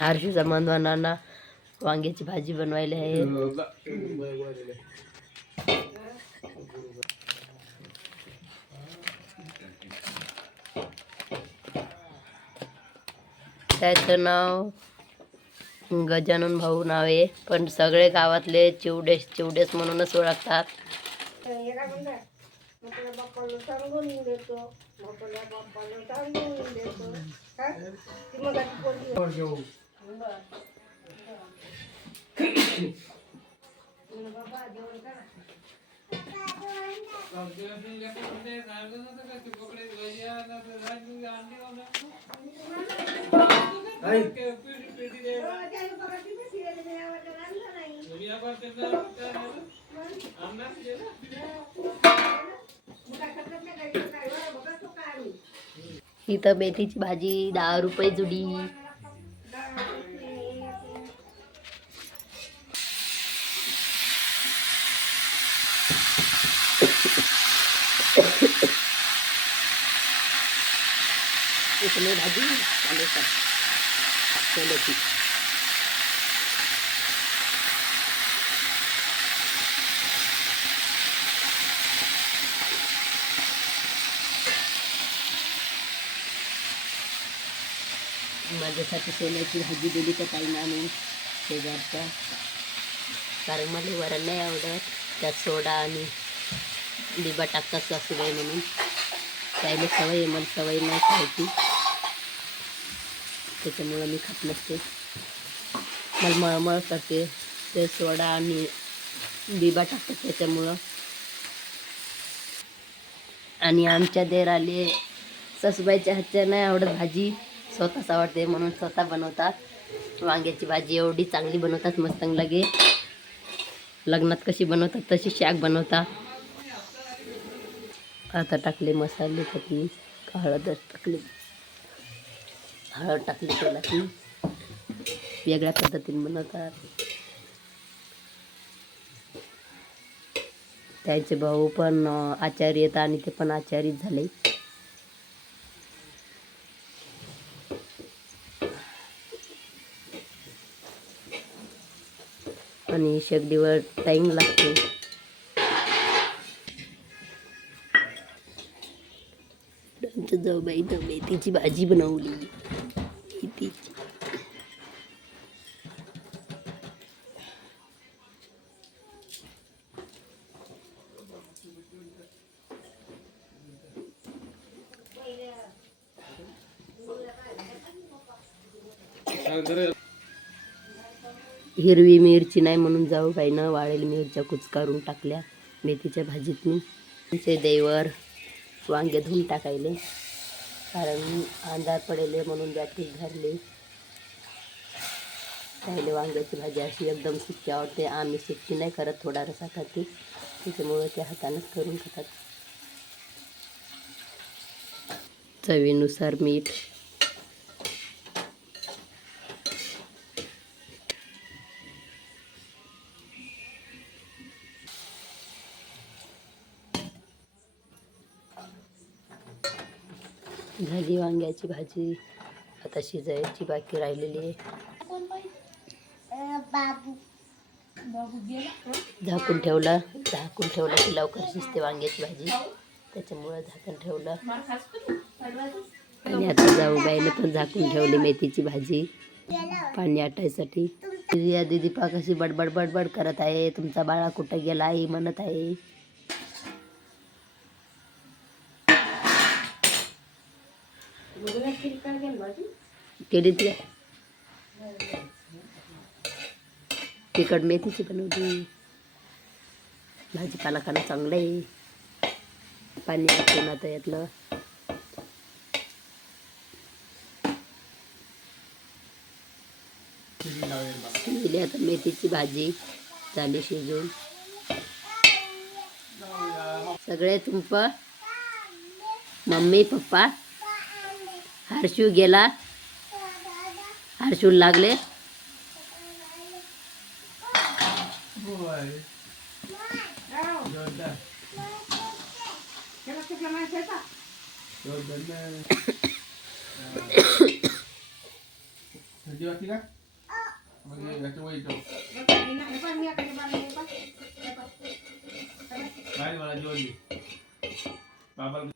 हर्षूचा मनवानांना वांग्याची भाजी बनवायला आहे. त्याचं नाव गजानन भाऊ नाव आहे. पण सगळे गावातले चिवडेस चिवडेस म्हणूनच ओळखतात. सांगून देतो इथं मेथीची भाजी दहा रुपये जुडी इथली भाजी चालू कर चलो माझ्यासाठी सोन्याची भाजी दिली तर काही आणून शेजारच्या. कारण मला वरण नाही आवडत. त्यात सोडा आणि बिबा टाकतात सासूबाई म्हणून. त्याने सवय आहे मला सवय नाही खायची. त्याच्यामुळं मी खात नसते. मला मळमळ करते. ते सोडा आणि बिबा टाकतात त्याच्यामुळं. आणि आमच्या देराले सासूबाईच्या हातच्या नाही आवडत भाजी. स्वतःच आवडते म्हणून स्वतः बनवतात. वांग्याची भाजी एवढी चांगली बनवतात मस्त लगे. लग्नात कशी बनवतात तशी शाक बनवतात. आता टाकले मसाले टाकली हळद टाकली. हळद टाकली त्याला की वेगळ्या पद्धतीने बनवतात. त्यांचे भाऊ पण आचारी येतात आणि ते पण आचारीच झाले. आणि शेगडीवर टाईम लागते. आमच्या जाऊबाई तिची भाजी बनवली मेथीची हिरवी मिरची नाही म्हणून जाऊ बाईनं वाळेल मिरच्या कुचकारून टाकल्या. मेथीच्या भाजीतनी ते देवर वांगे धुवून टाकायले. कारण अंधार पडेले म्हणून जाती धरली पहिले वांग्याची भाजी अशी एकदम सुकी आवडते. आम्ही सुकी नाही करत थोडा रसा खाते. त्याच्यामुळे ते हातानंच करून खातात. चवीनुसार मीठ झाली वांग्याची भाजी. आता शिजायची बाकी राहिलेली आहे. झाकून ठेवला. झाकून ठेवलं की लवकर शिजते वांग्याची भाजी. त्याच्यामुळं झाकण ठेवलं. आणि आता जाऊबाईने पण झाकून ठेवली मेथीची भाजी. पाणी आटायसाठी. या दीदी पाकाशी बडबड बडबड करत आहे. तुमचा बाळा कुठं गेला आई म्हणत आहे. केली तिकड मेथीची बनवली भाजीपाला खाणं चांगलं आहे. पाणी आटून आता यातलं. दिली आता मेथीची भाजी झाली शिजून. सगळे तुमचं? Mummy papa? हर्षू गेला. हर्षू लागले. त्याला